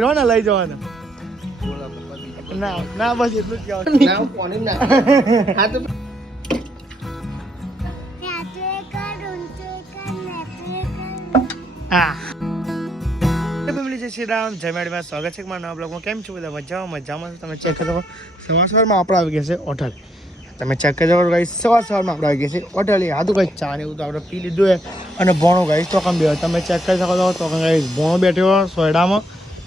ને લઈ જવાના ના ના બસ એટલું જ કહેવાનું ના હું કોની ના હા તો હા ફેમિલી જય શ્રી રામ જય મેડમાં સ્વાગત છે મારા નવા બ્લોગમાં. કેમ છો બધા? મજામાં તમે ચેક કરો. સવારમાં આપણે આવી ગયા છે હોટલ. તમે ચેક કરી દો ગાઈસ. સવારમાં આપણે આવી ગયા છે હોટલ. આદુ ગાઈસ ચા ને એવું તો આપણે પી લીધું અને ભણો ગાઈસ તો કમ બે તમે ચેક કરી શકો છો. તો ગાઈસ ભણો બેઠો સોયડામાં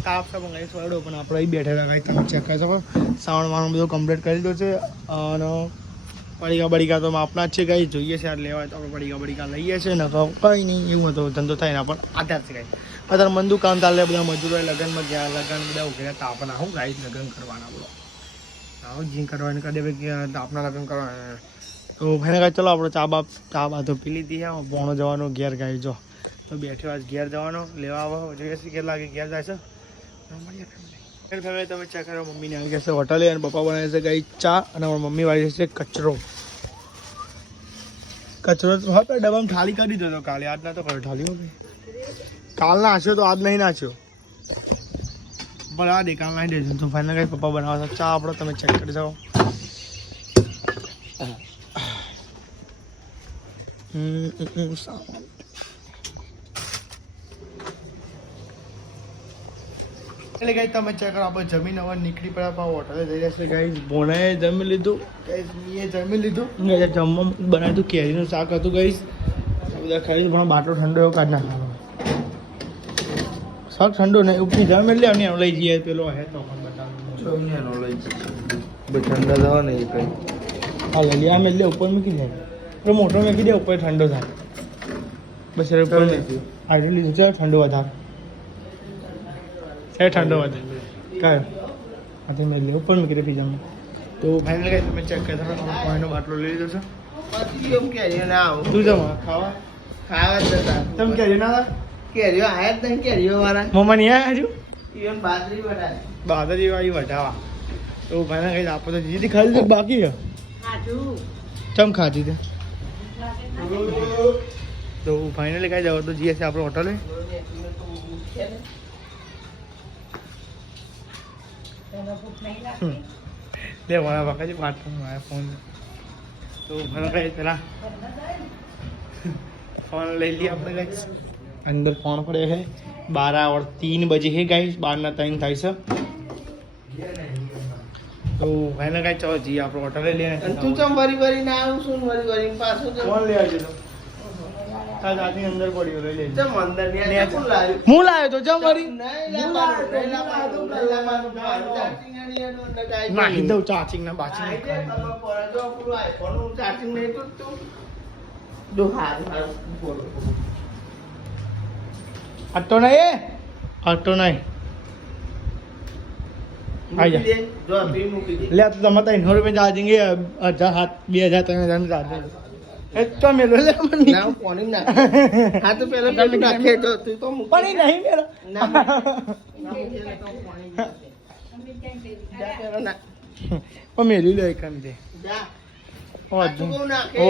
તાપ છે પણ ગાઈસ સોયડો પણ આપણે અહીં બેઠેલા ગાઈસ તમે ચેક કરી શકો. સાવણ બધું કમ્પ્લીટ કરી દીધું છે અને બળીકા તો આપણા જ છે ગાઈસ. જોઈએ છે લેવાય તો આપણે બળીકા લઈએ છીએ ને કંઈ નહીં એવું હતો ધંધો થાય ને પણ આધાર છે ગાઈસ. અત્યારે મંદુ કામ ચાલે બધા મજૂરો લગ્નમાં ગયા લગ્ન બધા ઉઘર્યા તો આપણે આવું ગાઈસ લગ્ન કરવાના બોલો આવું જીન કરવાની કરે ભાઈ આપણા લગ્ન કરવાના તો ભાઈને કાંઈ ચલો આપણે ચા બા તો પી લીધી છે. ભોણો જવાનો ઘેર ગાઈ જો તો બેઠો આજ ઘેર જવાનો લેવા આવો જોઈએ છે કેટલા વાગે ઘેર જાય છે ફેમિલી તમે ચેક કરો. મમ્મીને આવી ગયા છે હોટલે અને પપ્પા બનાવે છે ગાઈ ચા અને મમ્મી વાળી છે કચરો તો હા ડબ્બામાં થાળી કરી દીધો કાલે આજ ના તો કર્યો થાળી હો ભાઈ કાલ નાખ્યો તો આજ નહીં નાખ્યો પણ આ દે કાલ નાખી દેજો તો ફાઇનલ કઈ પપ્પા બનાવવા ચા આપણો તમે ચેક કરી જાઓ. એટલે ગાઈ તમે ચેક કરો આપણે જમીન હવે નીકળી પડ્યા હોટલે જઈ રહ્યા છે ગાઈ. ભોણાએ જમી લીધું ગાઈસ મેં જમી લીધું જમવા બનાવ્યું હતું કેરીનું શાક હતું ગાઈસ બધા ખાઈ પણ બાટલો ઠંડો એવો કાઢ નાખવાનો શાક ઠંડો નહીં ઉપરી જમે લે ને લઈ જઈએ પેલો હે તો પણ બતાવું લઈ જઈએ ઠંડા થવા ને એ કંઈ હા લઈ લે લે ઉપર મૂકી જાય એટલે મોટો મૂકી દે ઉપર ઠંડો થાય બસ એ ઉપર આવી લીધું છે ઠંડો વધારે છે ઠંડો વધારે કયો હા મેં લે ઉપર મૂકી દે ફ્રીજરમાં. તો ફાઇનલ કઈ તમે ચેક કરી શકો પાણીનો બાટલો લઈ લીધો છે તું જમા ખાવા તમે કેરી ના કેરીઓ આયા જ નહીં કેરીઓ વાળા મમ્મા નહીં આયા હજુ ઈવન બાદરી વાળી વઢાવા તો ભાઈ કઈ આપો તો જીજી ખાલી તો બાકી છે ચમ ખાધી તે તો ફાઇનલી કઈ જાવ તો જઈએ છે આપણે હોટલે. લે મારા બાકાજી પાટણ આવ્યા ફોન તો મને કઈ પેલા ફોન લઈ લઈએ આપણે કઈ अंदर फोन पड़े है 12:03 बजे है गाइस 12:03 થાય છે તો ભાઈને કાઈ ચલો જી આપણે હોટલે લઈને તું ચમ વરી ના આવું છું વરી પાછો ફોન લઈ આવજો તા જાતી અંદર પડ્યો લઈ લે ચમ અંદર ને કોણ લાવ્યો હું લાવ્યો તો ચમ વરી નહીં દઉં ચાર્જિંગ ના બાચી ચાર્જિંગ નહીં તો તું દો હાર બોલો અટો નહીં લે તો તમે 300 રૂપિયા ચાર્જિંગ 1000 2000 3000 ચાર્જિંગ તો મેલો લે મને ના કોની ના હા તો પેલા પેલું નાખે તો તું તો પણ નહીં મેલો ના ઓ મેલી લે કામ દે જા ઓ તું નાખે ઓ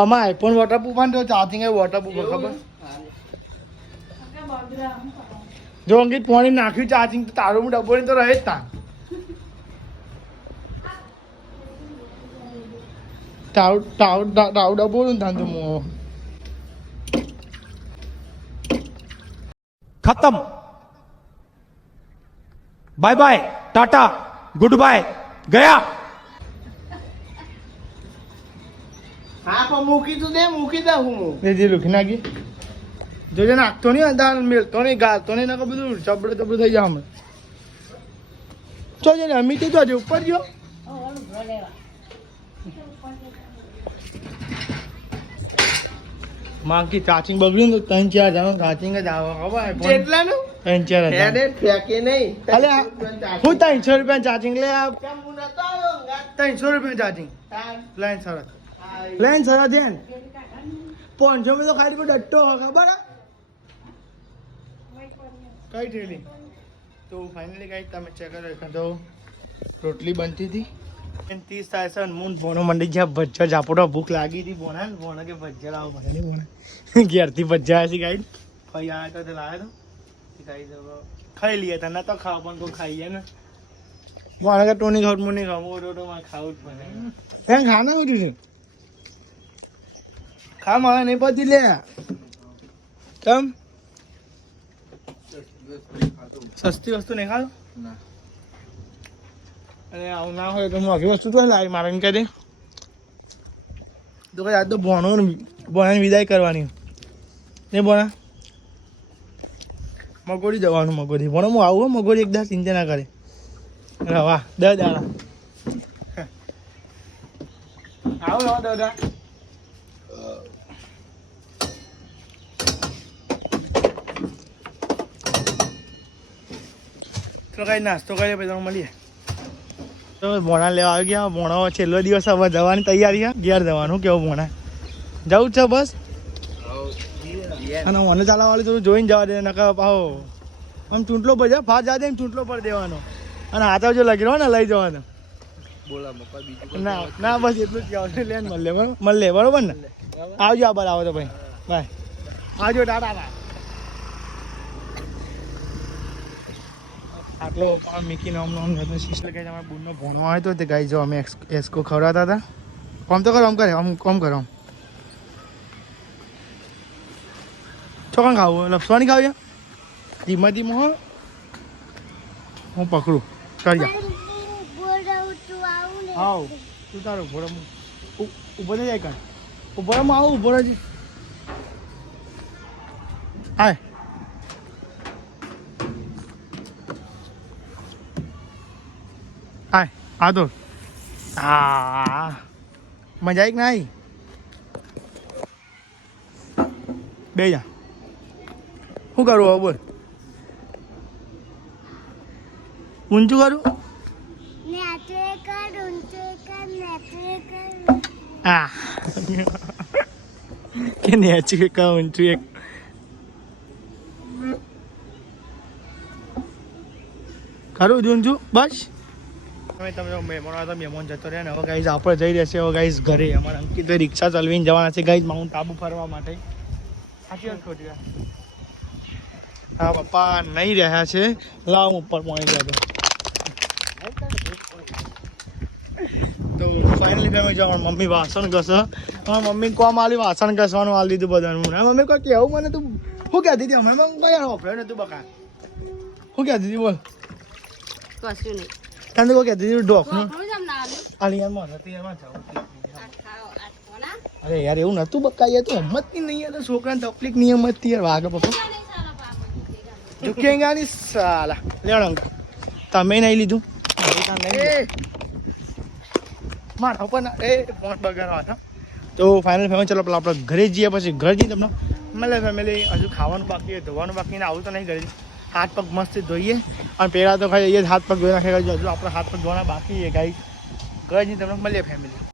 આમાં આઈફોન વોટરપ્રૂફ આન તો ચાર્જિંગ એ વોટરપ્રૂફ ખબર જો અંકિત પાણી નાખ્યું ચાર્જિંગ તો તારું ડબ્બો તો રહે જ તા તારું ડબ્બો નું તાન તો ખતમ bye bye tata good bye ગયા હા પણ મૂકી દે હું જે લખી નાખી જોજે નાખતો નહીં દાળ મેલતો નહીં ગાલતો નહીં નાખો બધું ચબડે થઈ જાય અમે જોજે ને અમિત જોજે ઉપર જો માંગી ચાર્જિંગ બગડ્યું તો 3-4 ચાર્જિંગ જ આવે ખબર કેટલાનું 3-4 ફેંકે નહીં અલે હું 300 રૂપિયા ચાર્જિંગ લે 300 રૂપિયા ચાર્જિંગ લાઈન સરસ છે 500 में तो खाली को डट्टो खबर कई ठेली तो फाइनली गाइस તમે ચેક કરો તો રોટલી બનતી હતી 30 થાય છે મૂન બોનો મંડી જ્યાં ભજ્જા જાપોડો ભૂખ લાગી હતી બોના કે ભજ્જા લાવો ભલે બોના ઘેરથી ભજ્જા હતી ગાઈસ ભાઈ આયા તો લાવ્યો તો ગાઈસ ખાઈ લઈએ તને તો ખાવ પણ કોઈ ખાઈએ ને મારે કે ટોની ખાવ હું નહીં ખાવું તો મારે ખાવું જ પડે ત્યાં ખાના બધું છે ખા મારે નહીં પતી લે કેમ સસ્તી વસ્તુ નહીં ખાતો અરે આવું ના હોય તો મોંઘી વસ્તુ તો લાવી મારે એમ કહી દે તો કઈ આજ તો ભણાની વિદાય કરવાની નહીં ભણા મગોડી જવાનું મગોડી ભણો હું આવું મગોડી એકદમ ચિંતા ના કરે વાહ 10 દાડા આવો આવો દાદા તો કઈ નાસ્તો કરીએ પછી તમે મળીએ તો ભોણા લેવા આવી ગયા ભોણા છેલ્લો દિવસ હવે જવાની તૈયારી છે ઘેર જવાનું કેવું ભોણા જવું જ છે બસ અને મને ચાલવાવાળી થોડું જોઈને જવા દે નકા પાહો આમ ચૂંટલો પર જાય ફાટ જાતે એમ ચૂંટલો પર દેવાનો અને હાથા જો લગી રહ્યો ને લઈ જવાનો ના ના બસ એટલું જ કહેવાનું લે મળે બરોબર ને આવજો આ બાર આવો તો ભાઈ બાય આવજો ટાટા બાય આટલો પણ મીકી નામનો સિસ્ટર કહે અમારા બૂનનો ભણવા આવ્યો હતો તે ગાઈ જો અમે એસ્કો ખવડાવતા હતા આમ તો કરો આમ કરે આમ કરો આમ ચોકન ખાવું લપસવાની ખાવી ધીમા ધીમો હો હું પકડું કરી આવ તું તારો ઉભો ઉભો થઈ જાય કાંઈ ઉભો આવું ઉભો રહી હાય હાય આ તો હા મજા આવી કે ના આવી બે જા શું કરું હવે બોલ ઊંચું કરું હા કે નેચું એક ઊંચું એક ખરું ઊંચું બસ તમે મહેમાન હતા મહેમાન જતો રહ્યા ને હવે ગાઈઝ આપણે જઈ રહ્યા છે હવે ગાઈઝ ઘરે અમારા અંકિતભાઈ રિક્ષા ચલાવીને જવાના છે ગાઈઝ માઉન્ટ આબુ ફરવા માટે સાચી વાત ખોટી હા પપ્પા નહીં રહ્યા છે લાવ ઉપર પહોંચી ગયા તો ફાઇનલી તમે જાઓ મમ્મી વાસણ ઘસે અમારા મમ્મી કોમ આલી વાસણ ઘસવાનું આલી દીધું બધાનું મમ્મી કોઈ કેવું મને તું શું કહેતી હતી હમણાં કઈ ઓફરે ને તું બકા શું કહેતી હતી બોલ કશું નહીં તને કોઈ કહેતી હતી ઢોકનું આલી યાર મને અરે યાર એવું નતું બકા યાર તું હિંમત નહીં યાર છોકરાને તકલીફ નહીં હિંમત યાર વાગે પપ્પા ઝુકેંગા ની સાલા લેણ તમે નહીં લીધું મારા ઉપર એ ફોન બગાડવા તો ફાઇનલ ફેમિલી ચલો પેલા આપણે ઘરે જઈએ પછી ઘર જઈએ તમને મળે ફેમિલી હજુ ખાવાનું બાકી ધોવાનું બાકી ને આવું તો નહીં કરી હાથ પગ મસ્ત ધોઈએ અને પહેલાં તો ખાઈ હાથ પગ ધોઈ નાખે હજુ આપણે હાથ પગ ધોવાના બાકી છે ગાઈ ઘરે જઈએ તમને મળીએ ફેમિલી